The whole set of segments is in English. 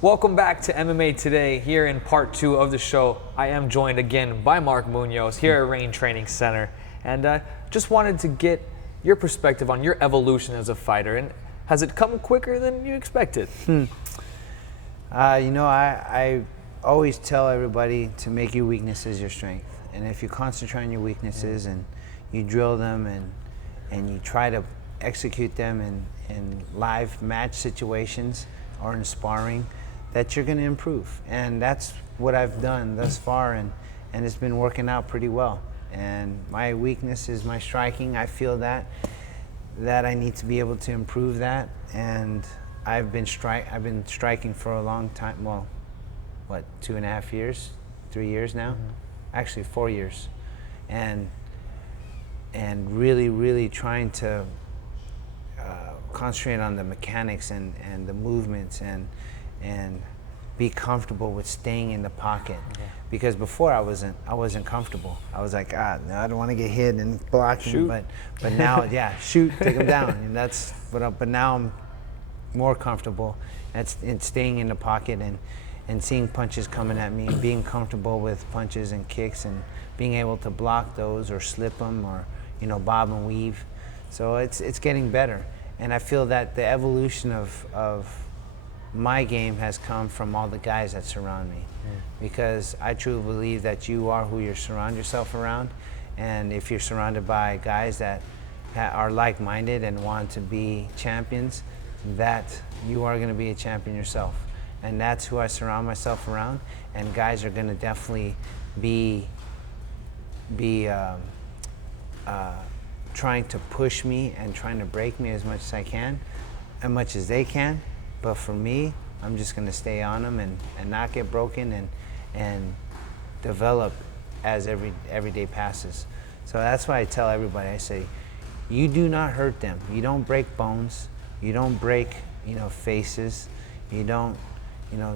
Welcome back to MMA Today. Here in part 2 of the show, I am joined again by Mark Munoz here at Rain Training Center. And just wanted to get your perspective on your evolution as a fighter. And has it come quicker than you expected? I always tell everybody to make your weaknesses your strength. And if you concentrate on your weaknesses and you drill them and you try to execute them in live match situations or in sparring, that you're going to improve. And that's what I've done thus far, and it's been working out pretty well. And my weakness is my striking. I feel that I need to be able to improve that. And I've been striking for a long time. Well, 2.5 years, 3 years now? Actually 4 years. And really trying to concentrate on the mechanics and the movements and be comfortable with staying in the pocket. Because before I wasn't comfortable. I was like, no, I don't want to get hit and blocking. But now, shoot, take them down. And that's but now I'm more comfortable in staying in the pocket and seeing punches coming at me, and being comfortable with punches and kicks and being able to block those or slip them or bob and weave. So it's getting better. And I feel that the evolution of my game has come from all the guys that surround me. Because I truly believe that you are who you surround yourself around. And if you're surrounded by guys that are like-minded and want to be champions, that you are going to be a champion yourself. And that's who I surround myself around. And guys are going to definitely be trying to push me and trying to break me as much as I can, as much as they can. But for me, I'm just going to stay on them and not get broken and develop as every day passes. So that's why I tell everybody, I say, you do not hurt them. You don't break bones. You don't break, faces. You don't,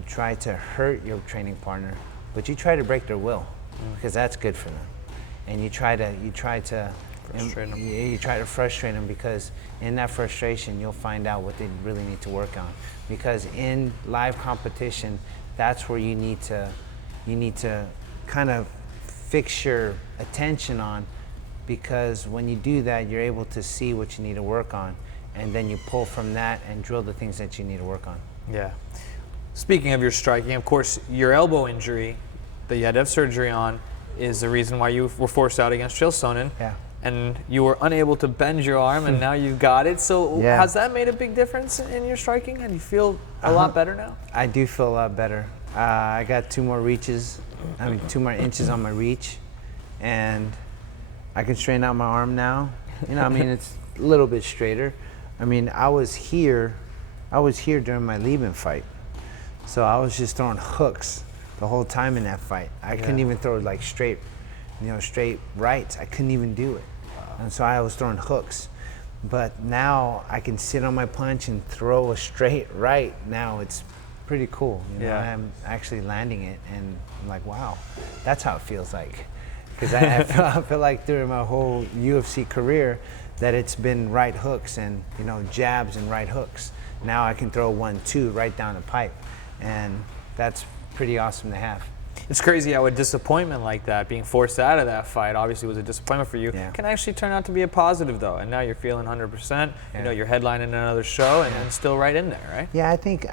try to hurt your training partner, but you try to break their will, because that's good for them. And you try to frustrate them. You try to frustrate them, because in that frustration, you'll find out what they really need to work on. Because in live competition, that's where you need to kind of fix your attention on, because when you do that, you're able to see what you need to work on, and then you pull from that and drill the things that you need to work on. Yeah. Speaking of your striking, of course, your elbow injury that you had to have surgery on is the reason why you were forced out against Chael Sonnen. Yeah. And you were unable to bend your arm, and now you've got it. So has that made a big difference in your striking? And you feel a lot better now? I do feel a lot better. I got 2 more inches on my reach, and I can straighten out my arm now. It's a little bit straighter. I was here during my Lieben fight. So I was just throwing hooks the whole time in that fight. I couldn't even throw straight rights. I couldn't even do it. And so I was throwing hooks. But now I can sit on my punch and throw a straight right. Now it's pretty cool. I'm actually landing it, and I'm like, wow, that's how it feels like. Because I feel like during my whole UFC career that it's been right hooks and jabs and right hooks. Now I can throw 1-2 right down the pipe, and that's pretty awesome to have. It's crazy how a disappointment like that, being forced out of that fight, obviously was a disappointment for you, can actually turn out to be a positive though. And now you're feeling 100%. You're headlining another show and still right in there, right? Yeah, I think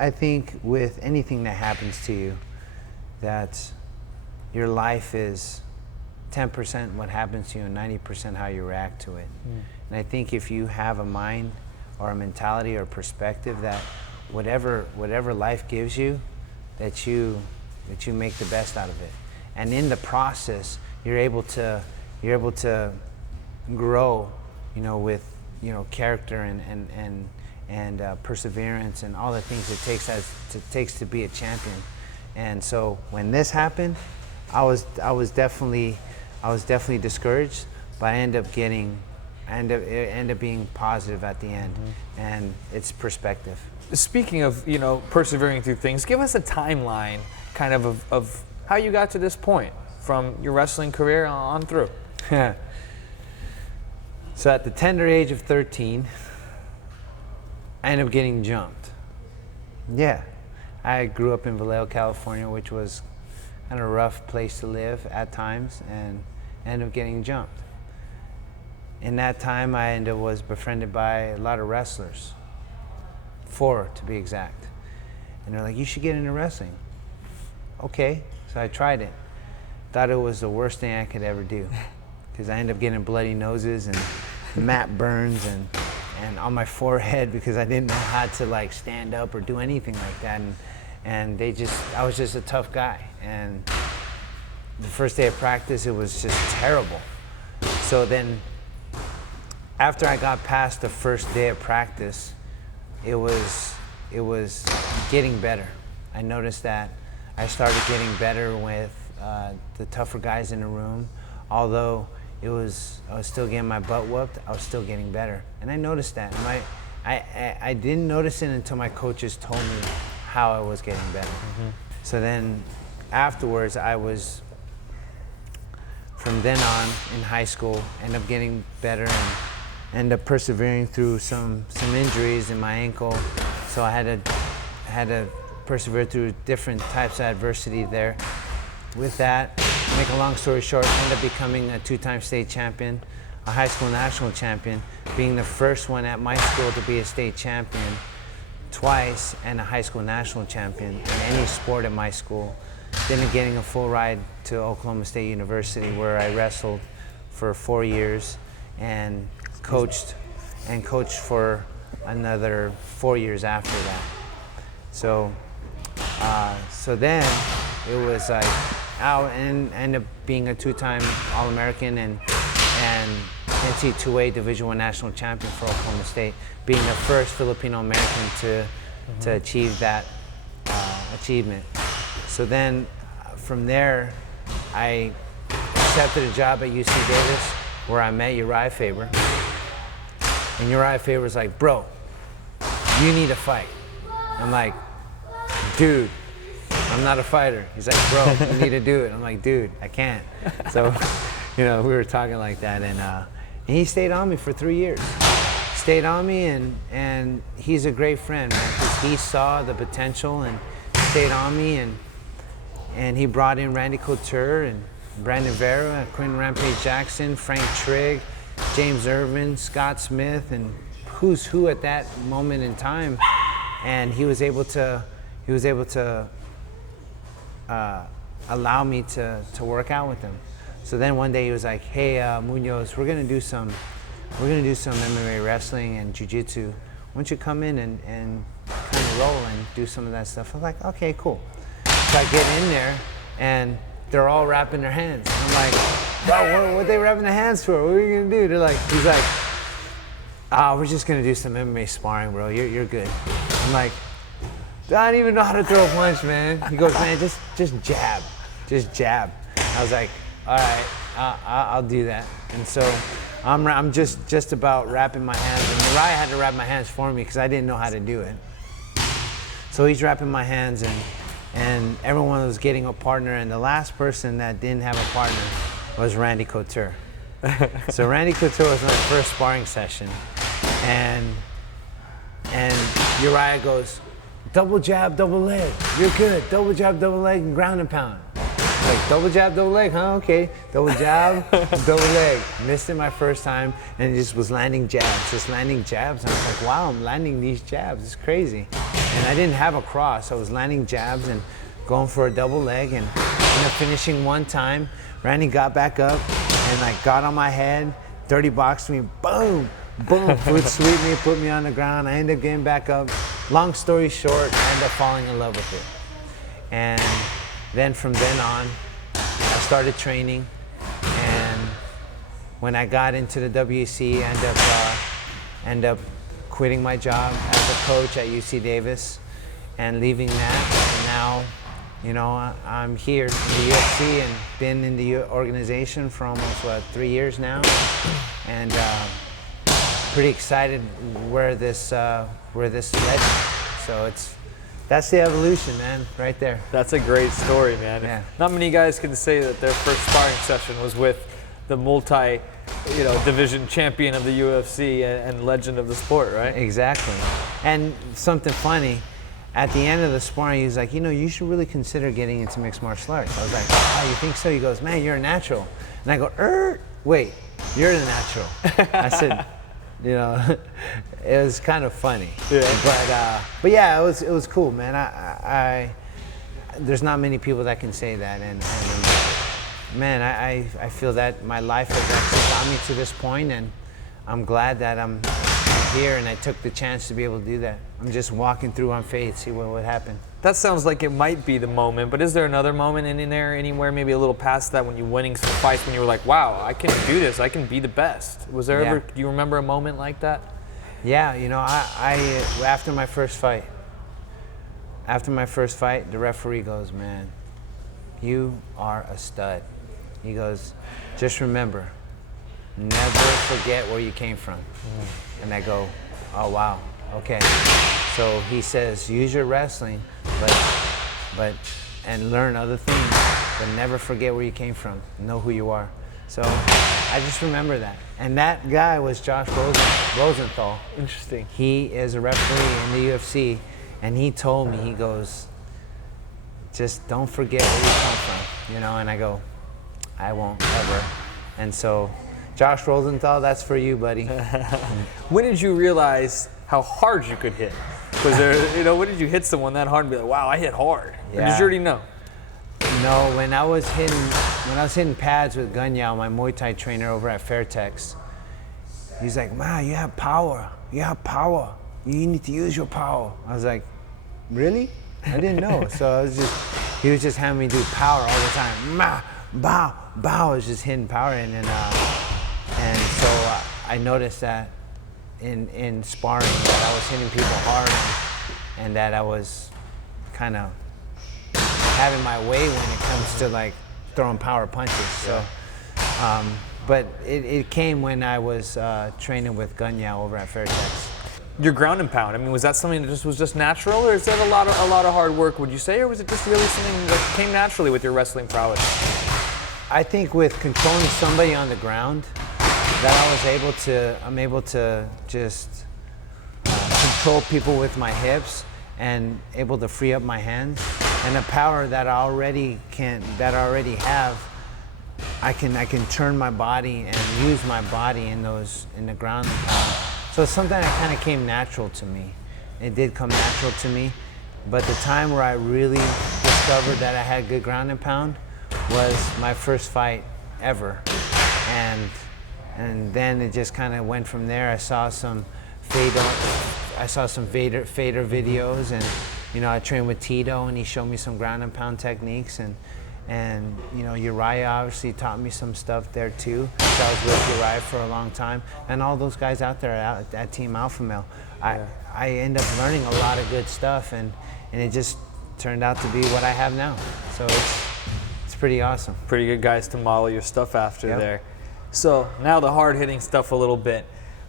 with anything that happens to you, that your life is 10% what happens to you and 90% how you react to it. And I think if you have a mind or a mentality or perspective that whatever life gives you, that you make the best out of it, and in the process you're able to grow, with character and perseverance and all the things it takes to be a champion. And so when this happened, I was definitely discouraged, but I end up being positive at the end, and it's perspective. Speaking of persevering through things, give us a timeline kind of how you got to this point from your wrestling career on through. So at the tender age of 13, I ended up getting jumped. Yeah, I grew up in Vallejo, California, which was kind of a rough place to live at times, and ended up getting jumped. In that time, I was befriended by a lot of wrestlers, 4 to be exact. And they're like, you should get into wrestling. Okay, so I tried it. Thought it was the worst thing I could ever do, because I ended up getting bloody noses and mat burns and on my forehead because I didn't know how to like stand up or do anything like that. And I was just a tough guy. And the first day of practice, it was just terrible. So then after I got past the first day of practice, it was getting better. I noticed that I started getting better with the tougher guys in the room. Although I was still getting my butt whooped, I was still getting better. And I noticed that. I didn't notice it until my coaches told me how I was getting better. Mm-hmm. So then afterwards, from then on in high school, ended up getting better and ended up persevering through some injuries in my ankle. So I had to persevere through different types of adversity there. With that, to make a long story short, ended up becoming a 2-time state champion, a high school national champion, being the first one at my school to be a state champion twice and a high school national champion in any sport at my school. Then getting a full ride to Oklahoma State University, where I wrestled for 4 years and coached for another 4 years after that. So then it was like out and ended up being a 2-time All-American and NC2A Division I national champion for Oklahoma State, being the first Filipino American to achieve that achievement. So then from there, I accepted a job at UC Davis where I met Uriah Faber. And Uriah Faber's like, bro, you need to fight. I'm like, dude, I'm not a fighter. He's like, bro, you need to do it. I'm like, dude, I can't. So, we were talking like that, and he stayed on me for 3 years. Stayed on me, and he's a great friend, man, because he saw the potential and stayed on me, and he brought in Randy Couture and Brandon Vera, Quinn Rampage Jackson, Frank Trigg, James Irvin, Scott Smith, and who's who at that moment in time. And he was able to allow me to work out with him. So then one day he was like, hey, Munoz, we're gonna do some MMA wrestling and jiu-jitsu. Why don't you come in and kind of roll and do some of that stuff? I'm like, okay, cool. So I get in there and they're all wrapping their hands. I'm like, bro, what they wrapping their hands for? What are you gonna do? He's like, we're just gonna do some MMA sparring, bro. You're good. I'm like, I don't even know how to throw a punch, man. He goes, man, just jab. Just jab. I was like, all right, I'll do that. And so I'm just about wrapping my hands. And Uriah had to wrap my hands for me because I didn't know how to do it. So he's wrapping my hands, and everyone was getting a partner. And the last person that didn't have a partner was Randy Couture. So Randy Couture was my first sparring session. And Uriah goes, double jab, double leg. You're good. Double jab, double leg, and ground and pound. Like, double jab, double leg, huh? Okay. Double jab, double leg. Missed it my first time and just was landing jabs. And I was like, wow, I'm landing these jabs. It's crazy. And I didn't have a cross. I was landing jabs and going for a double leg and ended up finishing one time. Randy got back up and like got on my head, dirty boxed me, boom, boom, foot sweep me, put me on the ground. I ended up getting back up. Long story short, I ended up falling in love with it. And then from then on, I started training. And when I got into the WC, I ended up quitting my job as a coach at UC Davis and leaving that. And now, I'm here in the UFC and been in the organization for almost 3 years now, and pretty excited where this led me. So that's the evolution, man, right there. That's a great story, man. Yeah. Not many guys can say that their first sparring session was with the division champion of the UFC and legend of the sport, right? Exactly. And something funny, at the end of the sparring, he was like, you should really consider getting into mixed martial arts. I was like, oh, you think so? He goes, man, you're a natural. And I go, wait, you're the natural. I said, it was kind of funny. Yeah. But yeah, it was cool, man. I there's not many people that can say that, and man, I feel that my life has actually got me to this point, and I'm glad that I'm here and I took the chance to be able to do that. I'm just walking through on faith, see what would happen. That sounds like it might be the moment, but is there another moment in there anywhere, maybe a little past that, when you're winning some fights, when you were like, wow, I can do this, I can be the best? Was there ever, do you remember a moment like that? Yeah, I after my first fight, the referee goes, man, you are a stud. He goes, just remember, never forget where you came from. And I go, oh wow, okay. So he says, use your wrestling, but and learn other things, but never forget where you came from. Know who you are. So I just remember that. And that guy was Josh Rosenthal. Interesting. He is a referee in the UFC, and he told me, he goes, just don't forget where you come from, and I go, I won't ever. And so, Josh Rosenthal, that's for you, buddy. When did you realize how hard you could hit? Was there, when did you hit someone that hard and be like, wow, I hit hard? Yeah. Or did you already know? No, when I was hitting pads with Gunyao, my Muay Thai trainer over at Fairtex, he's like, man, you have power. You have power. You need to use your power. I was like, really? I didn't know. So he was just having me do power all the time. Ma, bow, bow. I was just hitting power in, and so I noticed that in sparring that I was hitting people hard, and that I was kind of having my way when it comes to like throwing power punches. So, but it came when I was training with Gunyao over at Fairtex. Your ground and pound, I mean, was that something that was just natural, or is that a lot of hard work, would you say, or was it just really something that came naturally with your wrestling prowess? I think with controlling somebody on the ground, that I'm able to just control people with my hips and able to free up my hands, and the power that I already have, I can turn my body and use my body in the ground and pound. So it's something that kind of came natural to me. It did come natural to me, but the time where I really discovered that I had good ground and pound was my first fight ever, and then it just kind of went from there. I saw some Fader videos, and I trained with Tito, and he showed me some ground and pound techniques, and Uriah obviously taught me some stuff there too. So I was with Uriah for a long time, and all those guys out there at Team Alpha Male. I ended up learning a lot of good stuff, and it just turned out to be what I have now. So it's pretty awesome. Pretty good guys to model your stuff after there. So now the hard-hitting stuff a little bit.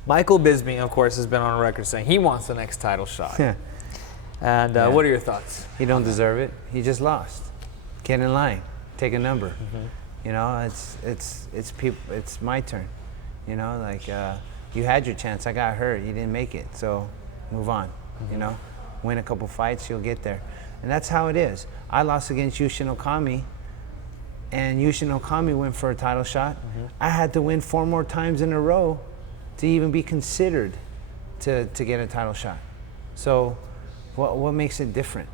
Michael Bisping, of course, has been on record saying he wants the next title shot. And what are your thoughts? He don't deserve it. He just lost. Get in line. Take a number. It's my turn. You had your chance. I got hurt. You didn't make it. So move on. Win a couple fights, you'll get there. And that's how it is. I lost against Yushin Okami, and Yushin Okami went for a title shot. I had to win 4 more times in a row to even be considered to get a title shot. So what makes it different,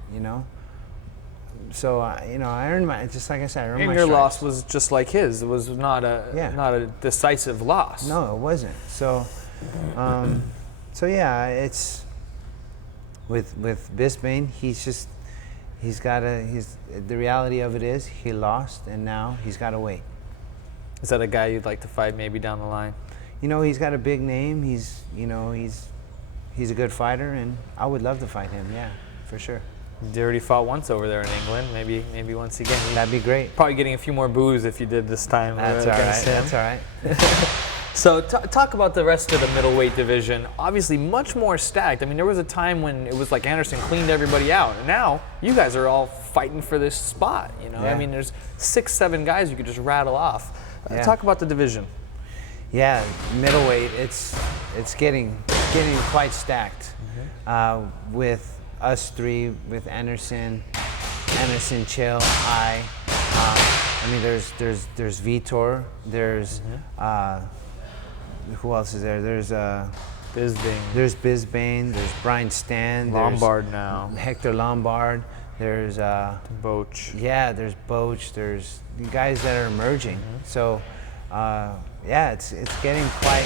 So I earned my, just like I said, I earned my stripes. And your loss was just like his. It was not a decisive loss. No, it wasn't. So, it's with Bisping. The reality of it is he lost, and now he's got to wait. Is that a guy you'd like to fight maybe down the line? He's got a big name. He's a good fighter, and I would love to fight him. Yeah, for sure. You already fought once over there in England. Maybe once again. That'd be great. Probably getting a few more boos if you did this time. That's all right. That's all right. So talk about the rest of the middleweight division. Obviously, much more stacked. I mean, there was a time when it was like Anderson cleaned everybody out, and now you guys are all fighting for this spot. Yeah. I mean, there's 6, 7 guys you could just rattle off. Talk about the division. Yeah, middleweight. It's getting quite stacked. With us three with Anderson, Chael, I mean, there's Vitor. There's who else is there? There's Bisping. There's Bisping. There's Brian Stan. Lombard now. Hector Lombard. There's Boch. Yeah, there's Boch. There's guys that are emerging. So yeah, it's getting quite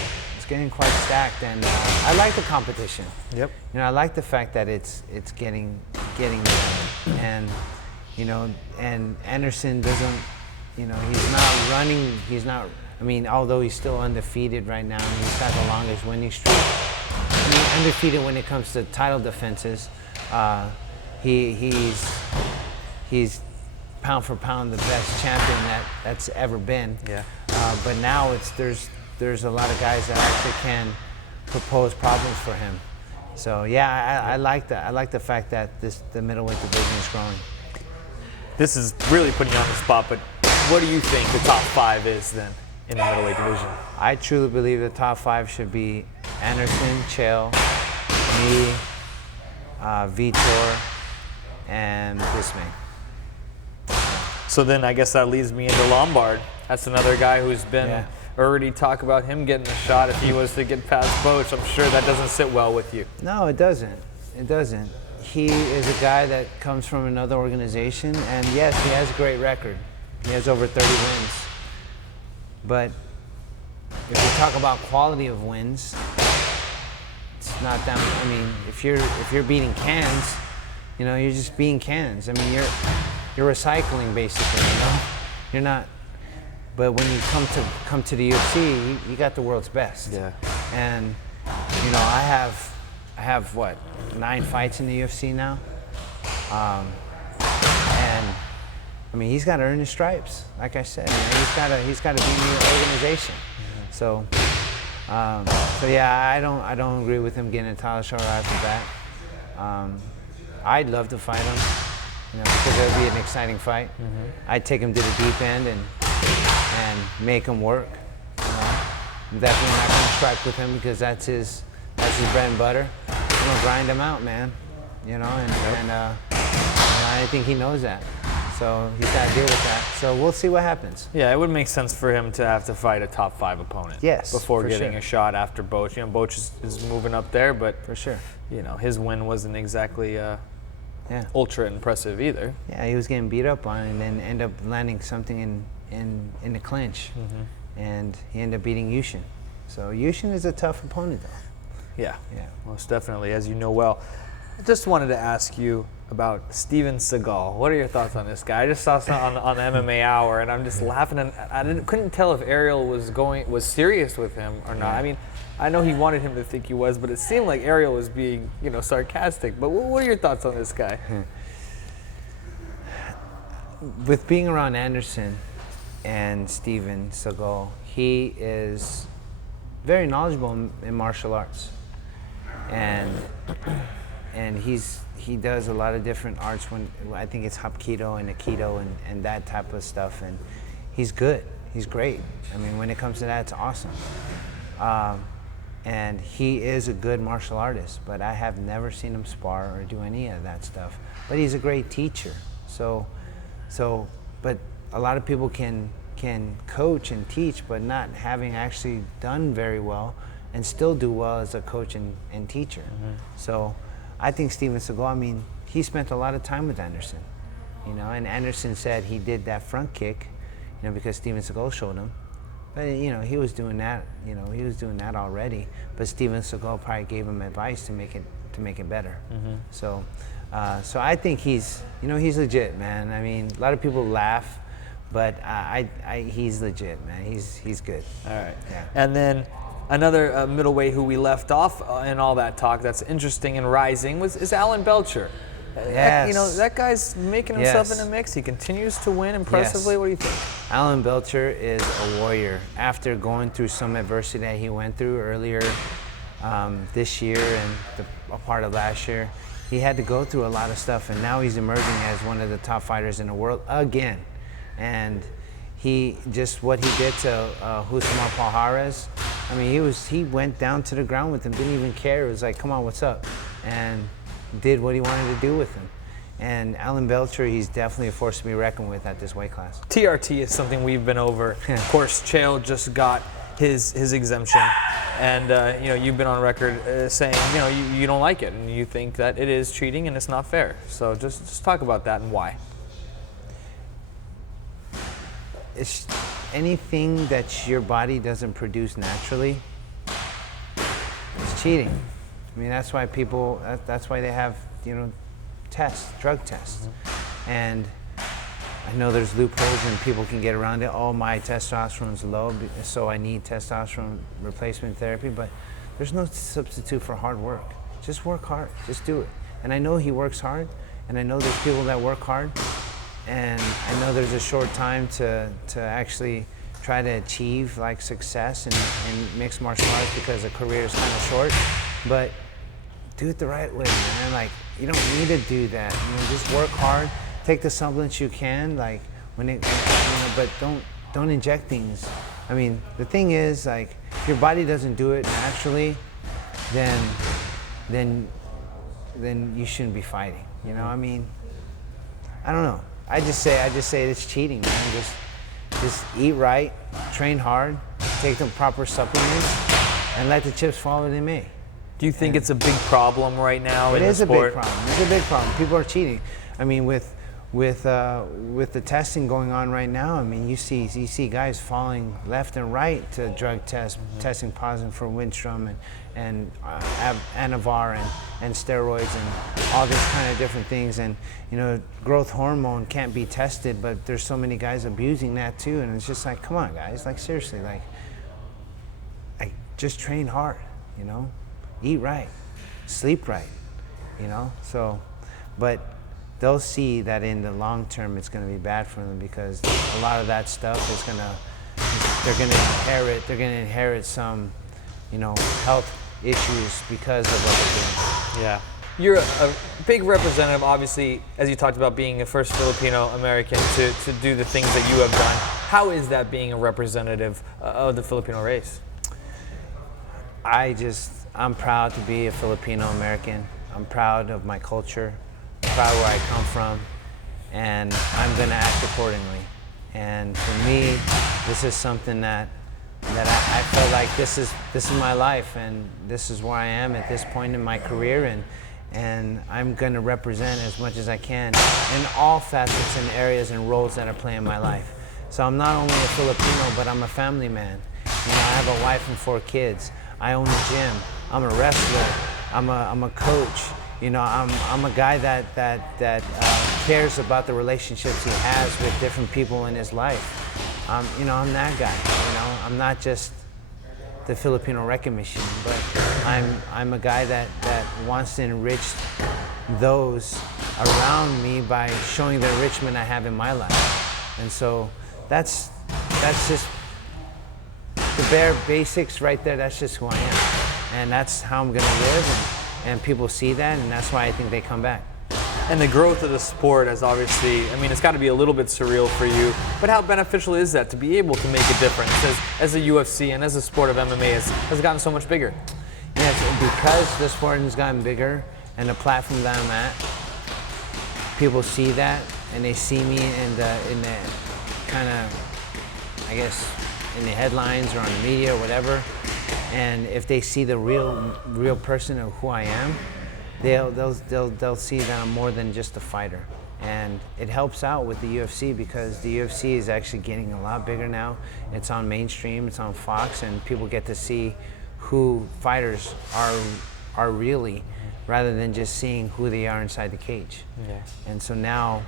stacked, and I like the competition. Yep. You know, I like the fact that it's getting better, and you know, and Anderson doesn't, you know, he's not running. He's not. I mean, although he's still undefeated right now, and he's got the longest winning streak. I mean, undefeated when it comes to title defenses. He's pound for pound the best champion that's ever been. Yeah. But now there's a lot of guys that actually can propose problems for him. So yeah, I like that. I like the fact that the middleweight division is growing. This is really putting you on the spot, but what do you think the top 5 is then in the middleweight division? I truly believe the top 5 should be Anderson, Chael, me, Vitor, and Bisping. So then I guess that leads me into Lombard. That's another guy who's been already talk about him getting a shot if he was to get past Boch. I'm sure that doesn't sit well with you. No, it doesn't. It doesn't. He is a guy that comes from another organization, and yes, he has a great record. He has over 30 wins. But if you talk about quality of wins, it's not that. I mean, if you're beating cans, you know, you're just beating cans. I mean, you're recycling basically. You know, you're not. But when you come to the UFC, you got the world's best. Yeah. And you know, I have what, 9 fights in the UFC now, and I mean, he's got to earn his stripes. Like I said, you know, he's got to be in the organization. So yeah, I don't agree with him getting a title shot right off the bat. I'd love to fight him, you know, because it would be an exciting fight. I'd take him to the deep end and make him work. You know? I'm definitely not going to strike with him because that's his bread and butter. I'm going to grind him out, man. You know, and I think he knows that. So he's got to deal with that. So we'll see what happens. Yeah, it would make sense for him to have to fight a top 5 opponent. Yes, before for getting sure. a shot after Boch. You know, Boch is moving up there, but For sure. you know, his win wasn't exactly Yeah. ultra impressive either. Yeah, he was getting beat up on and then end up landing something in the clinch. And he ended up beating Yushin. So Yushin is a tough opponent though. Yeah. Yeah. Most definitely, as you know well. I just wanted to ask you about Steven Seagal. What are your thoughts on this guy? I just saw something on MMA Hour, and I'm just laughing, and I couldn't tell if Ariel was serious with him or not. I mean, I know he wanted him to think he was, but it seemed like Ariel was being, you know, sarcastic. But what are your thoughts on this guy? With being around Anderson and Steven Seagal, he is very knowledgeable in martial arts, and he does a lot of different arts. When I think it's Hapkido and Aikido and that type of stuff, and he's good. He's great. I mean, when it comes to that, it's awesome. And he is a good martial artist, but I have never seen him spar or do any of that stuff. But he's a great teacher. But a lot of people can coach and teach, but not having actually done very well and still do well as a coach and teacher. So I think Steven Seagal, I mean, he spent a lot of time with Anderson, you know, and Anderson said he did that front kick, you know, because Steven Seagal showed him. But, you know, he was doing that already, but Steven Seagal probably gave him advice to make it better. So I think he's legit, man. I mean, a lot of people laugh, but he's legit, man. He's good. All right. Yeah. And then another middleweight who we left off in all that talk that's interesting and rising is Alan Belcher. Yes. You know, that guy's making himself Yes. in the mix. He continues to win impressively. Yes. What do you think? Alan Belcher is a warrior. After going through some adversity that he went through earlier this year and a part of last year, he had to go through a lot of stuff, and now he's emerging as one of the top fighters in the world again. And what he did to Husama Palhares, I mean, he went down to the ground with him, didn't even care. It was like, come on, what's up? And did what he wanted to do with him. And Alan Belcher, he's definitely a force to be reckoned with at this weight class. TRT is something we've been over. Of course, Chael just got his exemption, and you've been on record saying you don't like it and you think that it is cheating and it's not fair. So just talk about that and why. It's anything that your body doesn't produce naturally. It's cheating. I mean, that's why people. That's why they have tests, drug tests, and I know there's loopholes and people can get around it. Oh, my testosterone's low, so I need testosterone replacement therapy. But there's no substitute for hard work. Just work hard. Just do it. And I know he works hard, and I know there's people that work hard, and I know there's a short time to actually try to achieve like success in mixed martial arts because a career is kind of short. But do it the right way, man. Like, you don't need to do that. Just work hard. Take the supplements you can, like but don't inject things. I mean, the thing is, like, if your body doesn't do it naturally, then you shouldn't be fighting. I mean, I don't know. I just say it's cheating, man. Just eat right, train hard, take the proper supplements, and let the chips fall where they may. Do you think it's a big problem right now in the sport? It is a big problem. It's a big problem. People are cheating. I mean, with the testing going on right now, I mean, you see guys falling left and right to drug tests, testing positive for Windstrom and Anavar and steroids and all these kind of different things. And growth hormone can't be tested, but there's so many guys abusing that too. And it's just like, come on, guys, like seriously, like just train hard, eat right, sleep right, So, but they'll see that in the long term it's going to be bad for them because a lot of that stuff is they're going to inherit some, health issues because of what they're doing. Yeah. You're a big representative, obviously, as you talked about being the first Filipino American to do the things that you have done. How is that being a representative of the Filipino race? I'm proud to be a Filipino American. I'm proud of my culture, proud where I come from, and I'm going to act accordingly. And for me, this is something that I feel like this is my life, and this is where I am at this point in my career, and I'm going to represent as much as I can in all facets and areas and roles that I play in my life. So I'm not only a Filipino, but I'm a family man. I have a wife and 4 kids. I own a gym. I'm a wrestler. I'm a coach. I'm a guy that cares about the relationships he has with different people in his life. I'm that guy. I'm not just the Filipino wrecking machine, but I'm a guy that wants to enrich those around me by showing the enrichment I have in my life. And so that's just the bare basics right there. That's just who I am, and that's how I'm gonna live, and people see that, and that's why I think they come back. And the growth of the sport is obviously, it's got to be a little bit surreal for you, but how beneficial is that to be able to make a difference as a UFC and as a sport of MMA has gotten so much bigger? Yes, because the sport has gotten bigger and the platform that I'm at, people see that and they see me in the kind of, I guess, in the headlines or on the media or whatever, and if they see the real person of who I am, they'll see that I'm more than just a fighter. And it helps out with the UFC because the UFC is actually getting a lot bigger now. It's on mainstream, it's on Fox, and people get to see who fighters are really, rather than just seeing who they are inside the cage. Yeah. And so now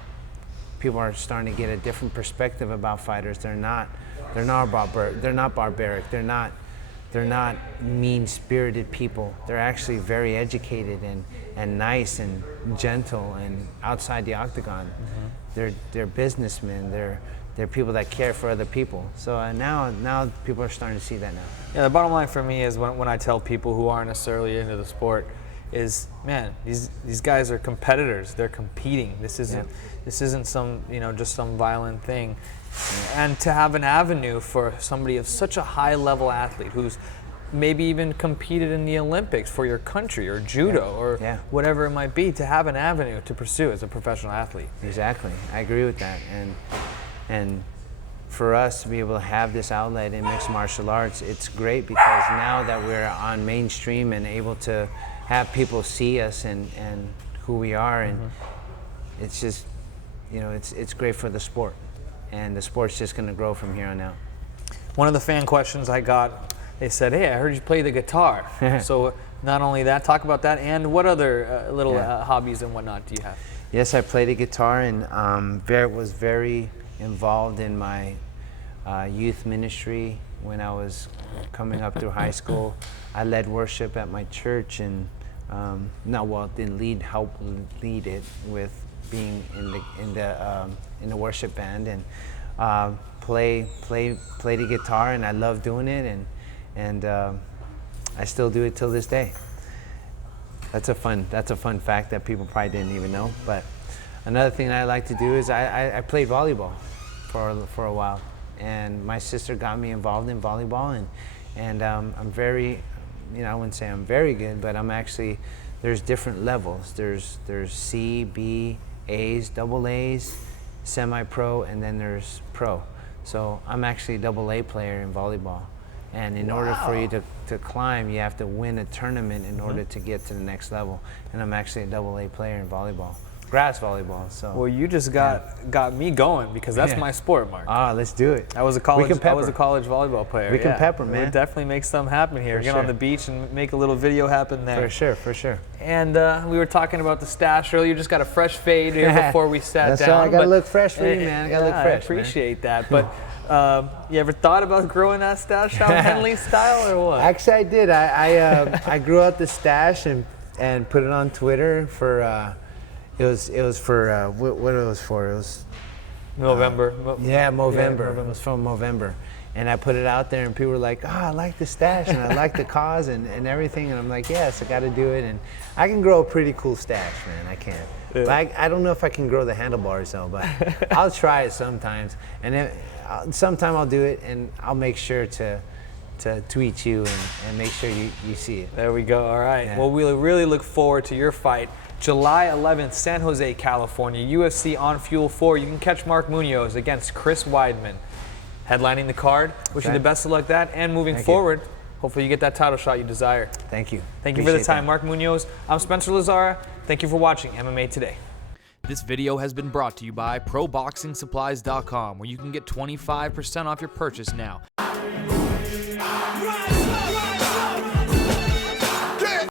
people are starting to get a different perspective about fighters. They're not barbaric. They're not mean-spirited people. They're actually very educated and nice and gentle and outside the octagon. They're businessmen. They're people that care for other people. So now people are starting to see that now. Yeah, the bottom line for me is when I tell people who aren't necessarily into the sport is, man, these guys are competitors. They're competing. This isn't some just some violent thing. And to have an avenue for somebody of such a high-level athlete who's maybe even competed in the Olympics for your country, or judo, or whatever it might be, to have an avenue to pursue as a professional athlete. Exactly, I agree with that. And for us to be able to have this outlet in mixed martial arts, it's great because now that we're on mainstream and able to have people see us and who we are, and it's just, you know, it's great for the sport, and the sport's just going to grow from here on out. One of the fan questions I got, they said, hey, I heard you play the guitar. So not only that, talk about that, and what other little hobbies and whatnot do you have? Yes, I played the guitar, and was very involved in my youth ministry when I was coming up through high school. I led worship at my church, and didn't help lead it with being in the worship band, and play the guitar, and I love doing it, and I still do it till this day. That's a fun fact that people probably didn't even know. But another thing I like to do is I played volleyball for a while, and my sister got me involved in volleyball, and I'm very, I wouldn't say I'm very good, but I'm actually, there's different levels. There's C, B, A's, double A's, semi-pro, and then there's pro. So I'm actually a double A player in volleyball. And in order for you to climb, you have to win a tournament in order to get to the next level. And I'm actually a double A player in volleyball, grass volleyball. So well, you just got me going, because that's my sport, Mark. Let's do it. I was a college volleyball player. We can pepper, man. We'll definitely make something happen here. Get on the beach and make a little video happen there. For sure. And we were talking about the stash earlier. You just got a fresh fade here before we sat down. That's right. I gotta look fresh for you, man. I gotta look fresh. I appreciate that. But you ever thought about growing that stash out Henley style, or what? Actually, I did. I grew out the stash and put it on Twitter for. It was for what it was for. It was November. Movember. It was from Movember. And I put it out there, and people were like, I like the stash, and I like the cause and everything. And I'm like, yes, I got to do it. And I can grow a pretty cool stash, man. I can. Yeah. But I don't know if I can grow the handlebars, though, but I'll try it sometimes. And then sometime I'll do it, and I'll make sure to tweet you and make sure you see it. There we go. All right. Yeah. Well, we'll really look forward to your fight. July 11th, San Jose, California, UFC on Fuel 4. You can catch Mark Munoz against Chris Weidman, headlining the card. Wish you the best of luck that, and moving forward, hopefully you get that title shot you desire. Thank you. Thank you for the time, Mark Munoz. I'm Spencer Lazara. Thank you for watching MMA Today. This video has been brought to you by ProBoxingSupplies.com, where you can get 25% off your purchase now.